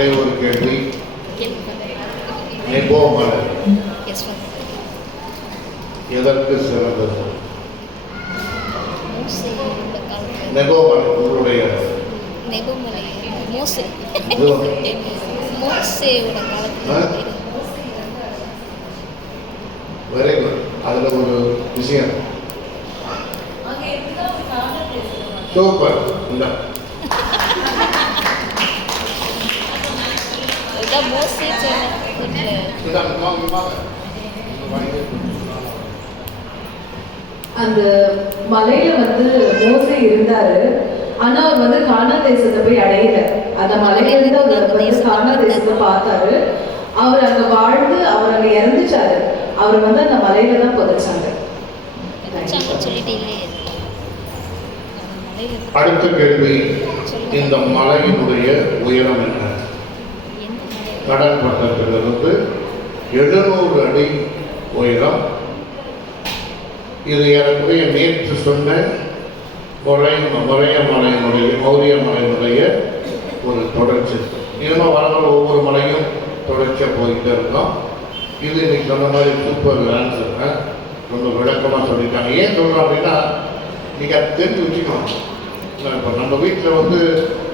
ஒரே ஒரு கேள்வி. கேள்வி ஃபாதர் நெபோ மலை எஸ் ஃபாதர் எதற்கு சிறந்தது? மோசையோட காலத்தில் நெபோ மலை உங்களுடைய நெபமலை மோசே மோசேயோட? காலத்தில் வெரி குட் அதில் ஒரு விஷயம் சூப்பர் இல்லை வாங்க வாங்க. அந்த மலையில வந்து மோசே இருந்தாரு. ஆனா அவர் வந்து கானா தேசத்தை போய் அடையல. அந்த மலையில இருந்து அவர் வந்து கானா தேசத்தை பார்த்தாரு. அவர் அங்க வாழ்ந்து அவர் அங்க இறந்துட்டாரு. அவர் வந்து அந்த மலையில தான் புதைச்சாங்க. அடுத்த கேள்வி இந்த மலையினுடைய உயரம் என்ன? கடல் மட்டத்திலிருந்து எழுநூறு அடி உயரம். இது எனக்குரிய நேற்று சொன்ன முறை முறைய மலையினுடைய மௌரிய மலையினுடைய ஒரு தொடர்ச்சி. இனிமேல் வர ஒவ்வொரு மலையும் தொடர்ச்சியாக போயிட்டே இருக்கோம். இது இன்னைக்கு சொன்ன மாதிரி சூப்பர் ஆன்சர் ரொம்ப விளக்கமாக சொல்லியிருக்காங்க ஏன் சொல்கிறோம் அப்படின்னா நீங்கள் அதை தெரிஞ்சு வச்சுக்கணும். இப்போ நம்ம வீட்டில் வந்து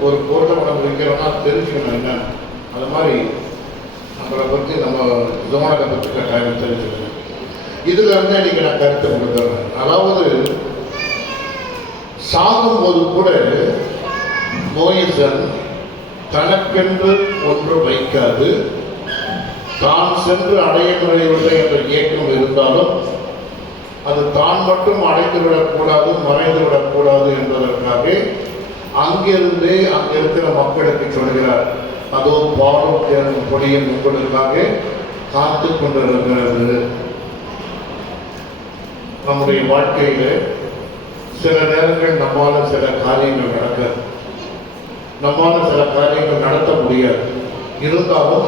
ஒரு பொருளை நம்ம வைக்கிறோம்னா தெரிஞ்சுக்கணும் என்ன? அது மாதிரி நம்மளை பற்றி நம்ம ஜோனலை பற்றி கட்டாயம் தெரிஞ்சுக்கணும். இதுல இருந்து இன்றைக்கி நான் கருத்தை கொடுத்துறேன் அதாவது சாகும்போது கூட மோயிசன் தனக்கென்று ஒன்று வைக்காது தான் சென்று அடைய முடியவில்லை என்ற இயக்கம் இருந்தாலும் அது தான் மட்டும் அடைந்து விடக்கூடாது மறைந்து விடக்கூடாது என்பதற்காக அங்கிருந்தே அங்க இருக்கிற மக்களுக்கு சொல்கிறார். அதோ பாடும் தேர்வும் பொடியும் உங்களுக்காக காத்து கொண்டிருக்கிறது. நம்முடைய வாழ்க்கையில் சில நேரங்கள் நம்மால் சில காரியங்கள் நடக்காது. நம்மால் சில காரியங்கள் நடத்த முடியாது. இருந்தாலும்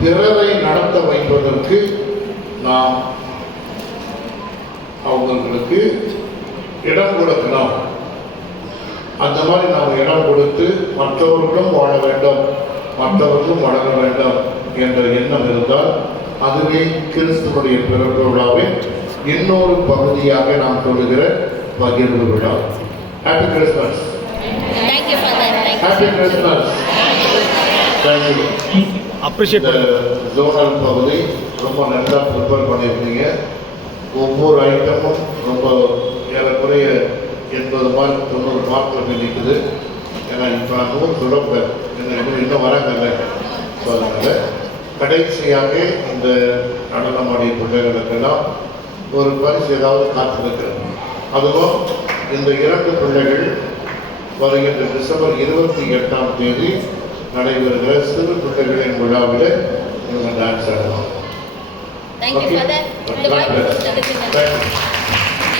பிறரை நடத்த வைப்பதற்கு நாம் அவங்களுக்கு இடம் கொடுக்கலாம் அந்த மாதிரி நாம் இடம் கொடுத்து மற்றவர்களும் வாழ வேண்டும். மற்றவர்களும் வளர வேண்டும் என்ற எண்ணம் இருந்தால் அதுவே கிறிஸ்துவனுடைய பிறப்பு விழாவின் இன்னொரு பகுதியாக நாம் சொல்லுகிற பகிர்வு விழா. Happy Christmas happy Christmas thank you appreciate zonal பகுதி ரொம்ப நல்லா ப்ரிப்பேர் பண்ணியிருந்தீங்க ஒவ்வொரு ஐட்டமும் ரொம்ப ஏறக்குறைய எண்பது மார்க் தொண்ணூறு போய் நிற்குது ஏன்னா இப்போ நான் நூறு சொல்லக்கூடாது என்ன இன்னும் வராங்கல்ல ஸோ அதனால் கடைசியாக இந்த நடனமாடிய பிள்ளைகளுக்கெல்லாம் ஒரு பரிசு ஏதாவது காத்திருக்கிறது. அதுவும் இந்த இரண்டு பிள்ளைகள் வருகின்ற டிசம்பர் இருபத்தி எட்டாம் தேதி நடைபெறுகிற சிறு பிள்ளைகளின் விழாவில் இவங்க டான்ஸ் ஆடலாம் Thank you.